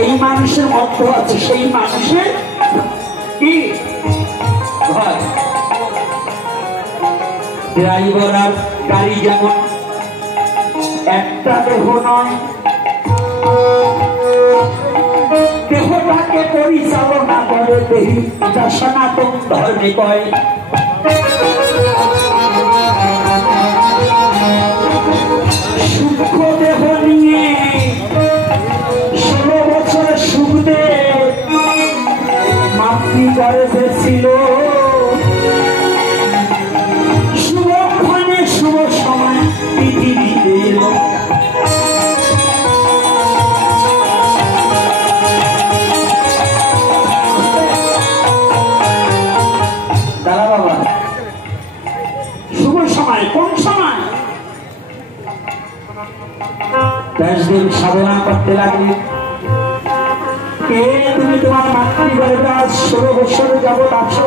এই মানুষের মধ্যে আছে সেই মানুষের কি হয় ড্রাইভার আর গাড়ি যেমন একটা দেহ নয়, দেহটাকে পরিচালনা করে দেহি, এটা সনাতন ধর্মে কয়। সূক্ষ্ম দেহ নিয়ে 16 বছর সুখদেব মাতৃগর্ভে ছিল। শুভক্ষণে শুভ সময় পৃথিবীতে এলো। দাদা বাবা, শুভ সময় কোন সময়? ব্যাসদেব সাধনা করতে লাগলেন। কে তুমি তোমার মাতৃগর্ভে আজ 16 বছর যাবত আছো?